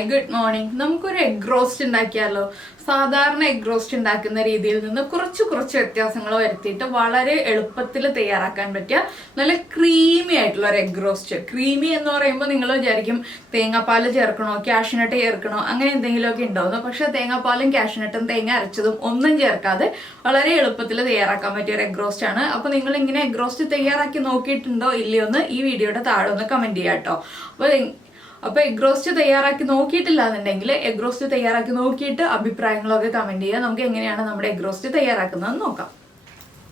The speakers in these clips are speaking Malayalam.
Hi good morning. നമുക്കൊരു എഗ് റോസ്റ്റ് ഉണ്ടാക്കിയാലോ? സാധാരണ എഗ് റോസ്റ്റ് ഉണ്ടാക്കുന്ന രീതിയിൽ നിന്ന് കുറച്ച് വ്യത്യാസങ്ങൾ വരുത്തിയിട്ട് വളരെ എളുപ്പത്തിൽ തയ്യാറാക്കാൻ പറ്റിയ നല്ല ക്രീമി ആയിട്ടുള്ള ഒരു എഗ് റോസ്റ്റ്. ക്രീമി എന്ന് പറയുമ്പോൾ നിങ്ങൾ വിചാരിക്കും തേങ്ങാപ്പാൽ ചേർക്കണോ, കാഷ്യൂനട്ട് ചേർക്കണോ, അങ്ങനെ എന്തെങ്കിലുമൊക്കെ ഉണ്ടാവുന്നു. പക്ഷെ തേങ്ങാപ്പാലും കാഷ്യൂനട്ടും തേങ്ങ അരച്ചതും ഒന്നും ചേർക്കാതെ വളരെ എളുപ്പത്തിൽ തയ്യാറാക്കാൻ പറ്റിയ ഒരു എഗ് റോസ്റ്റ് ആണ്. അപ്പോൾ നിങ്ങൾ ഇങ്ങനെ എഗ് റോസ്റ്റ് തയ്യാറാക്കി നോക്കിയിട്ടുണ്ടോ ഇല്ലയോ എന്ന് ഈ വീഡിയോയുടെ താഴെ ഒന്ന് കമന്റ് ചെയ്യാം കേട്ടോ. അപ്പോൾ എഗ് റോസ്റ്റ് തയ്യാറാക്കി നോക്കിയിട്ടില്ല എന്നുണ്ടെങ്കിൽ എഗ് റോസ്റ്റ് തയ്യാറാക്കി നോക്കിയിട്ട് അഭിപ്രായങ്ങളൊക്കെ കമന്റ് ചെയ്യുക. നമുക്ക് എങ്ങനെയാണ് നമ്മുടെ എഗ് റോസ്റ്റ് തയ്യാറാക്കുന്നതെന്ന് നോക്കാം.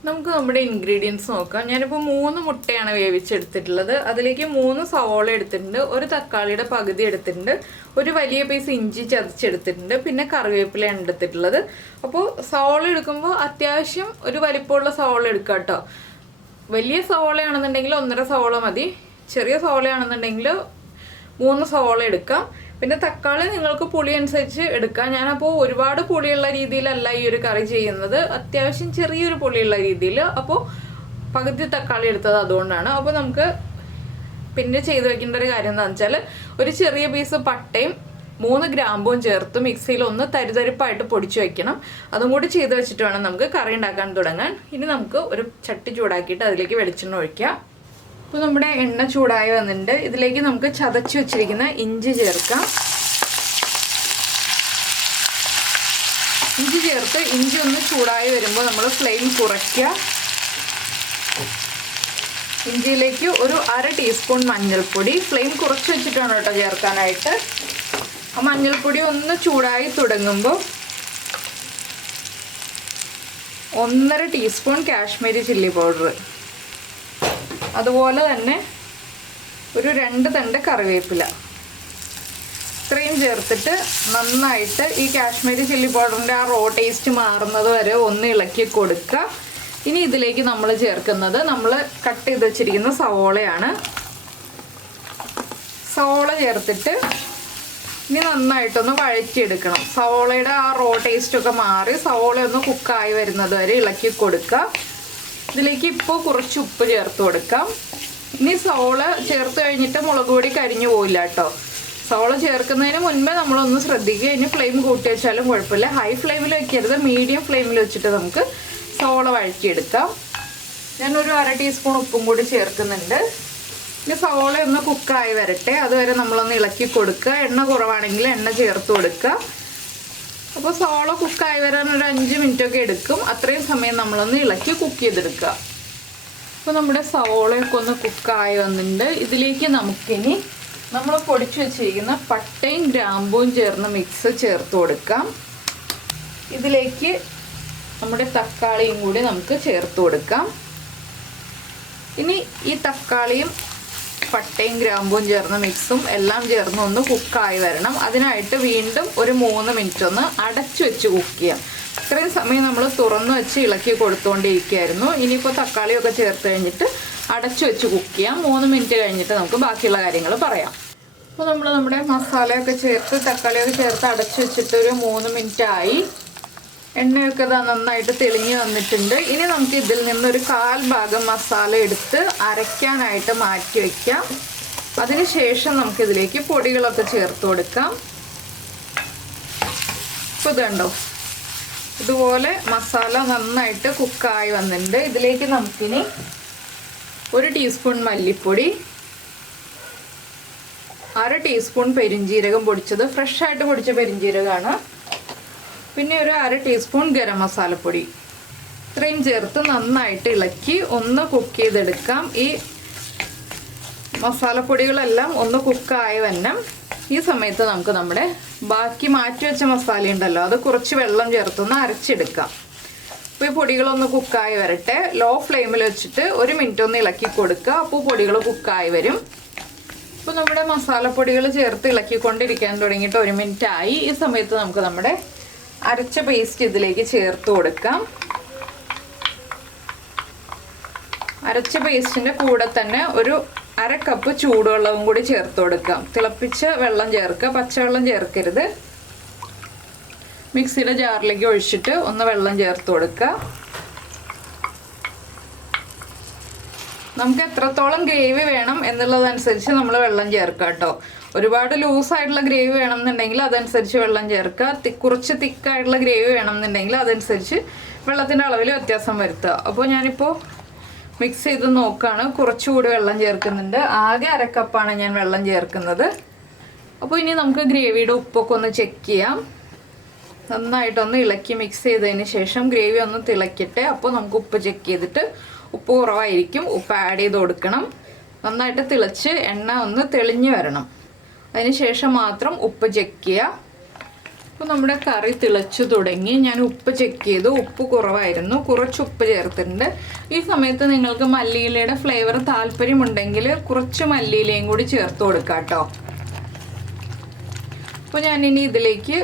നമുക്ക് നമ്മുടെ ഇൻഗ്രീഡിയൻസ് നോക്കാം. ഞാനിപ്പോൾ 3 മുട്ടയാണ് വേവിച്ചെടുത്തിട്ടുള്ളത്. അതിലേക്ക് 3 സവോള എടുത്തിട്ടുണ്ട്, ഒരു തക്കാളിയുടെ പകുതി എടുത്തിട്ടുണ്ട്, ഒരു വലിയ പീസ് ഇഞ്ചി ചതച്ചെടുത്തിട്ടുണ്ട്, പിന്നെ കറിവേപ്പിലയാണ് എടുത്തിട്ടുള്ളത്. അപ്പോൾ സവോള എടുക്കുമ്പോൾ അത്യാവശ്യം ഒരു വലിപ്പമുള്ള സവോള എടുക്കുക കേട്ടോ. വലിയ സവോളയാണെന്നുണ്ടെങ്കിൽ 1.5 സവോള മതി, ചെറിയ സവോളയാണെന്നുണ്ടെങ്കിൽ 3 സവോള എടുക്കാം. പിന്നെ തക്കാളി നിങ്ങൾക്ക് പുളി അനുസരിച്ച് എടുക്കാം. ഞാനപ്പോൾ ഒരുപാട് പുളിയുള്ള രീതിയിലല്ല ഈ ഒരു കറി ചെയ്യുന്നത്, അത്യാവശ്യം ചെറിയൊരു പുളിയുള്ള രീതിയിൽ. അപ്പോൾ പകുതി തക്കാളി എടുത്തത് അതുകൊണ്ടാണ്. അപ്പോൾ നമുക്ക് പിന്നെ ചെയ്ത് വെക്കേണ്ട ഒരു കാര്യം എന്താണെന്ന് വെച്ചാൽ ഒരു ചെറിയ പീസ് പട്ടയും 3 ഗ്രാമ്പും ചേർത്ത് മിക്സിയിൽ ഒന്ന് തരിതരിപ്പായിട്ട് പൊടിച്ചു വെക്കണം. അതും കൂടി ചെയ്ത് വെച്ചിട്ട് വേണം നമുക്ക് കറി ഉണ്ടാക്കാൻ തുടങ്ങാൻ. ഇനി നമുക്ക് ഒരു ചട്ടി ചൂടാക്കിയിട്ട് അതിലേക്ക് വെളിച്ചെണ്ണ ഒഴിക്കാം. ഇപ്പോൾ നമ്മുടെ എണ്ണ ചൂടായി വന്നിട്ടുണ്ട്. ഇതിലേക്ക് നമുക്ക് ചതച്ച് വെച്ചിരിക്കുന്ന ഇഞ്ചി ചേർക്കാം. ഇഞ്ചി ചേർത്ത് ഇഞ്ചി ഒന്ന് ചൂടായി വരുമ്പോൾ നമ്മൾ ഫ്ലെയിം കുറയ്ക്കുക. ഇഞ്ചിയിലേക്ക് ഒരു 1/2 ടീസ്പൂൺ മഞ്ഞൾപ്പൊടി, ഫ്ലെയിം കുറച്ച് വെച്ചിട്ടാണ് കേട്ടോ ചേർക്കാനായിട്ട്. ആ മഞ്ഞൾപ്പൊടി ഒന്ന് ചൂടായി തുടങ്ങുമ്പോൾ 1.5 ടീസ്പൂൺ കാശ്മീരി ചില്ലി പൗഡർ, അതുപോലെ തന്നെ ഒരു 2 തണ്ട് കറിവേപ്പില, ഇത്രയും ചേർത്തിട്ട് നന്നായിട്ട് ഈ കാശ്മീരി ചില്ലി പൗഡറിൻ്റെ ആ റോ ടേസ്റ്റ് മാറുന്നത് വരെ ഒന്ന് ഇളക്കി കൊടുക്കുക. ഇനി ഇതിലേക്ക് നമ്മൾ ചേർക്കുന്നത് നമ്മൾ കട്ട് ചെയ്ത് വെച്ചിരിക്കുന്ന സവോളയാണ്. സവോള ചേർത്തിട്ട് ഇനി നന്നായിട്ടൊന്ന് വഴറ്റിയെടുക്കണം. സവോളയുടെ ആ റോ ടേസ്റ്റൊക്കെ മാറി സവോള ഒന്ന് കുക്കായി വരുന്നത് വരെ ഇളക്കി കൊടുക്കുക. ഇതിലേക്ക് ഇപ്പോൾ കുറച്ച് ഉപ്പ് ചേർത്ത് കൊടുക്കാം. ഇനി സവോള ചേർത്ത് കഴിഞ്ഞിട്ട് മുളക് പൊടി കരിഞ്ഞു പോയില്ല കേട്ടോ. സവോള ചേർക്കുന്നതിന് മുൻപേ നമ്മളൊന്ന് ശ്രദ്ധിക്കുക. ഇനി ഫ്ലെയിം കൂട്ടി വെച്ചാലും കുഴപ്പമില്ല, ഹൈ ഫ്ലെയിമിൽ വെക്കരുത്, മീഡിയം ഫ്ലെയിമിൽ വെച്ചിട്ട് നമുക്ക് സവോള വഴറ്റിയെടുക്കാം. ഞാനൊരു 1/2 ടീസ്പൂൺ ഉപ്പും കൂടി ചേർക്കുന്നുണ്ട്. ഇനി സവോള ഒന്ന് കുക്കായി വരട്ടെ, അതുവരെ നമ്മളൊന്ന് ഇളക്കി കൊടുക്കുക. എണ്ണ കുറവാണെങ്കിൽ എണ്ണ ചേർത്ത് കൊടുക്കുക. അപ്പോൾ സവോള കുക്കായി വരാൻ ഒരു 5 മിനിറ്റൊക്കെ എടുക്കും. അത്രയും സമയം നമ്മളൊന്ന് ഇളക്കി കുക്ക് ചെയ്തെടുക്കുക. അപ്പോൾ നമ്മുടെ സവോളയൊക്കെ ഒന്ന് കുക്കായി വന്നിട്ടുണ്ട്. ഇതിലേക്ക് നമുക്കിനി നമ്മൾ പൊടിച്ചു വെച്ചിരിക്കുന്ന പട്ടയും ഗ്രാമ്പൂവും ചേർന്ന മിക്സ് ചേർത്ത് കൊടുക്കാം. ഇതിലേക്ക് നമ്മുടെ തക്കാളിയും കൂടി നമുക്ക് ചേർത്ത് കൊടുക്കാം. ഇനി ഈ തക്കാളിയും പട്ടയും ഗ്രാമ്പും ചേർന്ന മിക്സും എല്ലാം ചേർന്ന് ഒന്ന് കുക്കായി വരണം. അതിനായിട്ട് വീണ്ടും ഒരു 3 മിനിറ്റ് ഒന്ന് അടച്ചു വെച്ച് കുക്ക് ചെയ്യാം. ഇത്രയും സമയം നമ്മൾ തുറന്നു വെച്ച് ഇളക്കി കൊടുത്തുകൊണ്ടിരിക്കുകയായിരുന്നു. ഇനിയിപ്പോൾ തക്കാളിയൊക്കെ ചേർത്ത് കഴിഞ്ഞിട്ട് അടച്ചു വെച്ച് കുക്ക് ചെയ്യാം. 3 മിനിറ്റ് കഴിഞ്ഞിട്ട് നമുക്ക് ബാക്കിയുള്ള കാര്യങ്ങൾ പറയാം. അപ്പോൾ നമ്മുടെ മസാലയൊക്കെ ചേർത്ത് തക്കാളിയൊക്കെ ചേർത്ത് അടച്ചു വെച്ചിട്ട് ഒരു 3 മിനിറ്റ് ആയി. എണ്ണയൊക്കെ നന്നായിട്ട് തെളിഞ്ഞ് വന്നിട്ടുണ്ട്. ഇനി നമുക്ക് ഇതിൽ നിന്നൊരു 1/4 ഭാഗം മസാല എടുത്ത് അരയ്ക്കാനായിട്ട് മാറ്റി വയ്ക്കാം. അതിനുശേഷം നമുക്കിതിലേക്ക് പൊടികളൊക്കെ ചേർത്ത് കൊടുക്കാം. ഇപ്പോൾ ഇതുണ്ടോ, ഇതുപോലെ മസാല നന്നായിട്ട് കുക്കായി വന്നിട്ടുണ്ട്. ഇതിലേക്ക് നമുക്കിനി 1 ടീസ്പൂൺ മല്ലിപ്പൊടി, 1/2 ടീസ്പൂൺ പെരിഞ്ജീരകം പൊടിച്ചത്, ഫ്രഷായിട്ട് പൊടിച്ച പെരിഞ്ജീരകമാണ്, പിന്നെ ഒരു 1/2 ടീസ്പൂൺ ഗരം മസാലപ്പൊടി, ഇത്രയും ചേർത്ത് നന്നായിട്ട് ഇളക്കി ഒന്ന് കുക്ക് ചെയ്തെടുക്കാം. ഈ മസാലപ്പൊടികളെല്ലാം ഒന്ന് കുക്കായി വരണം. ഈ സമയത്ത് നമുക്ക് നമ്മുടെ ബാക്കി മാറ്റി വെച്ച മസാല ഉണ്ടല്ലോ, അത് കുറച്ച് വെള്ളം ചേർത്തൊന്ന് അരച്ചെടുക്കാം. അപ്പോൾ ഈ പൊടികളൊന്ന് കുക്കായി വരട്ടെ. ലോ ഫ്ലെയിമിൽ വെച്ചിട്ട് 1 മിനിറ്റ് ഒന്ന് ഇളക്കി കൊടുക്കുക. അപ്പോൾ പൊടികൾ കുക്കായി വരും. ഇപ്പോൾ നമ്മുടെ മസാലപ്പൊടികൾ ചേർത്ത് ഇളക്കിക്കൊണ്ടിരിക്കാൻ തുടങ്ങിയിട്ട് 1 മിനിറ്റ് ആയി. ഈ സമയത്ത് നമുക്ക് നമ്മുടെ അരച്ച പേസ്റ്റ് ഇതിലേക്ക് ചേർത്ത് കൊടുക്കാം. അരച്ച പേസ്റ്റിൻ്റെ കൂടെ തന്നെ ഒരു 1/2 കപ്പ് ചൂടുവെള്ളവും കൂടി ചേർത്ത് കൊടുക്കാം. തിളപ്പിച്ച വെള്ളം ചേർക്കുക, പച്ചവെള്ളം ചേർക്കരുത്. മിക്സിയുടെ ജാറിലേക്ക് ഒഴിച്ചിട്ട് ഒന്ന് വെള്ളം ചേർത്ത് കൊടുക്കുക. നമുക്ക് എത്രത്തോളം ഗ്രേവി വേണം എന്നുള്ളതനുസരിച്ച് നമ്മൾ വെള്ളം ചേർക്കുക കേട്ടോ. ഒരുപാട് ലൂസായിട്ടുള്ള ഗ്രേവി വേണമെന്നുണ്ടെങ്കിൽ അതനുസരിച്ച് വെള്ളം ചേർക്കുക. കുറച്ച് തിക്കായിട്ടുള്ള ഗ്രേവി വേണമെന്നുണ്ടെങ്കിൽ അതനുസരിച്ച് വെള്ളത്തിൻ്റെ അളവിൽ വ്യത്യാസം വരുത്തുക. അപ്പോൾ ഞാനിപ്പോൾ മിക്സ് ചെയ്ത് നോക്കുകയാണ്. കുറച്ചുകൂടി വെള്ളം ചേർക്കുന്നുണ്ട്. ആകെ 1/2 കപ്പാണ് ഞാൻ വെള്ളം ചേർക്കുന്നത്. അപ്പോൾ ഇനി നമുക്ക് ഗ്രേവിയുടെ ഉപ്പൊക്കെ ഒന്ന് ചെക്ക് ചെയ്യാം. നന്നായിട്ടൊന്ന് ഇളക്കി മിക്സ് ചെയ്തതിന് ശേഷം ഗ്രേവി ഒന്ന് തിളക്കട്ടെ. അപ്പോൾ നമുക്ക് ഉപ്പ് ചെക്ക് ചെയ്തിട്ട് ഉപ്പ് കുറവായിരിക്കും ഉപ്പ് ആഡ് ചെയ്ത് കൊടുക്കണം. നന്നായിട്ട് തിളച്ച് എണ്ണ ഒന്ന് തെളിഞ്ഞ് വരണം. അതിന് ശേഷം മാത്രം ഉപ്പ് ചെക്ക് ചെയ്യുക. അപ്പോൾ നമ്മുടെ കറി തിളച്ചു തുടങ്ങി. ഞാൻ ഉപ്പ് ചെക്ക് ചെയ്തു. ഉപ്പ് കുറവായിരുന്നു. കുറച്ച് ഉപ്പ് ചേർത്തിട്ടുണ്ട്. ഈ സമയത്ത് നിങ്ങൾക്ക് മല്ലിയിലയുടെ ഫ്ലേവർ താല്പര്യമുണ്ടെങ്കിൽ കുറച്ച് മല്ലിയിലയും കൂടി ചേർത്ത് കൊടുക്കാം കേട്ടോ. അപ്പോൾ ഞാനിനി ഇതിലേക്ക്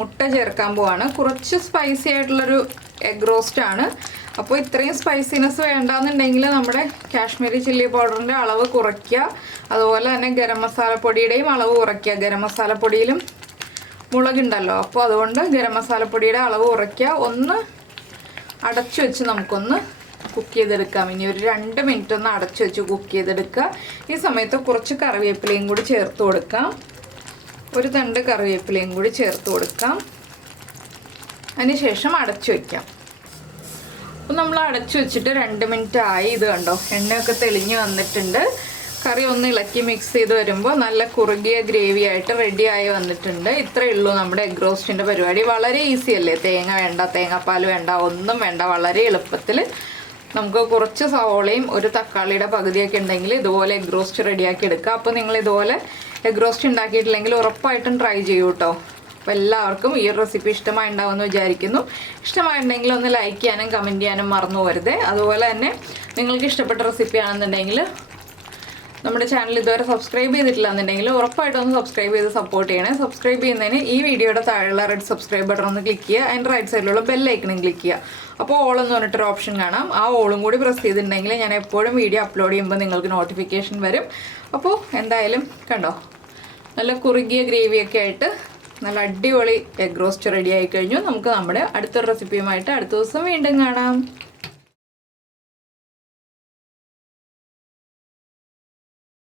മുട്ട ചേർക്കാൻ പോവാണ്. കുറച്ച് സ്പൈസി ആയിട്ടുള്ളൊരു എഗ് റോസ്റ്റ് ആണ്. അപ്പോൾ ഇത്രയും സ്പൈസിനെസ് വേണ്ടാന്നുണ്ടെങ്കിൽ നമ്മുടെ കാശ്മീരി ചില്ലി പൗഡറിൻ്റെ അളവ് കുറയ്ക്കുക. അതുപോലെ തന്നെ ഗരം മസാലപ്പൊടിയുടെയും അളവ് കുറയ്ക്കുക. ഗരം മസാലപ്പൊടിയിലും മുളകുണ്ടല്ലോ, അപ്പോൾ അതുകൊണ്ട് ഗരം മസാലപ്പൊടിയുടെ അളവ് കുറയ്ക്കുക. ഒന്ന് അടച്ചു വെച്ച് നമുക്കൊന്ന് കുക്ക് ചെയ്തെടുക്കാം. ഇനി ഒരു 2 മിനിറ്റ് ഒന്ന് അടച്ചു വെച്ച് കുക്ക് ചെയ്തെടുക്കുക. ഈ സമയത്ത് കുറച്ച് കറിവേപ്പിലയും കൂടി ചേർത്ത് കൊടുക്കാം. ഒരു തണ്ട് കറിവേപ്പിലയും കൂടി ചേർത്ത് കൊടുക്കാം. അതിനുശേഷം അടച്ചു വയ്ക്കാം. അപ്പോൾ നമ്മൾ അടച്ചു വെച്ചിട്ട് 2 മിനിറ്റ് ആയി. ഇത് കണ്ടോ, എണ്ണയൊക്കെ തെളിഞ്ഞ് വന്നിട്ടുണ്ട്. കറി ഒന്ന് ഇളക്കി മിക്സ് ചെയ്ത് വരുമ്പോൾ നല്ല കുറുകിയ ഗ്രേവി ആയിട്ട് റെഡി ആയി വന്നിട്ടുണ്ട്. ഇത്രയേ ഉള്ളൂ നമ്മുടെ എഗ് റോസ്റ്റിൻ്റെ പരിപാടി. വളരെ ഈസി അല്ലേ? തേങ്ങ വേണ്ട, തേങ്ങാപ്പാൽ വേണ്ട, ഒന്നും വേണ്ട. വളരെ എളുപ്പത്തിൽ നമുക്ക് കുറച്ച് സവോളയും ഒരു തക്കാളിയുടെ പകുതിയൊക്കെ ഉണ്ടെങ്കിൽ ഇതുപോലെ എഗ് റോസ്റ്റ് റെഡിയാക്കി എടുക്കുക. അപ്പോൾ നിങ്ങൾ ഇതുപോലെ എഗ് റോസ്റ്റ് ഉണ്ടാക്കിയിട്ടില്ലെങ്കിൽ ഉറപ്പായിട്ടും ട്രൈ ചെയ്യൂ കേട്ടോ. അപ്പോൾ എല്ലാവർക്കും ഈ ഒരു റെസിപ്പി ഇഷ്ടമായിട്ടുണ്ടാവുമെന്ന് വിചാരിക്കുന്നു. ഇഷ്ടമായിട്ടുണ്ടെങ്കിൽ ഒന്ന് ലൈക്ക് ചെയ്യാനും കമൻറ്റ് ചെയ്യാനും മറന്നു പോകരുത്. അതുപോലെ തന്നെ നിങ്ങൾക്ക് ഇഷ്ടപ്പെട്ട റെസിപ്പി ആണെന്നുണ്ടെങ്കിൽ നമ്മുടെ ചാനൽ ഇതുവരെ സബ്സ്ക്രൈബ് ചെയ്തിട്ടില്ല എന്നുണ്ടെങ്കിൽ ഉറപ്പായിട്ടും ഒന്ന് സബ്സ്ക്രൈബ് ചെയ്ത് സപ്പോർട്ട് ചെയ്യണേ. സബ്സ്ക്രൈബ് ചെയ്യുന്നതിന് ഈ വീഡിയോയുടെ താഴെയുള്ള റെഡ് സബ്സ്ക്രൈബ് ബട്ടൺ ഒന്ന് ക്ലിക്ക് ചെയ്യുക. അതിൻ്റെ റൈറ്റ് സൈഡിലുള്ള ബെൽ ഐക്കണും ക്ലിക്ക് ചെയ്യുക. അപ്പോൾ ഓൾ എന്ന് പറഞ്ഞിട്ടൊരു ഓപ്ഷൻ കാണാം. ആ ഓളും കൂടി പ്രസ് ചെയ്തിട്ടുണ്ടെങ്കിൽ ഞാൻ എപ്പോഴും വീഡിയോ അപ്ലോഡ് ചെയ്യുമ്പോൾ നിങ്ങൾക്ക് നോട്ടിഫിക്കേഷൻ വരും. അപ്പോൾ എന്തായാലും കണ്ടോ, നല്ല കുറുകിയ ഗ്രേവിയൊക്കെ ആയിട്ട് നല്ല അടിപൊളി എഗ് റോസ്റ്റ് റെഡി ആയി കഴിഞ്ഞു. നമുക്ക് നമ്മുടെ അടുത്തൊരു റെസിപ്പിയുമായിട്ട് അടുത്ത ദിവസം വീണ്ടും കാണാം.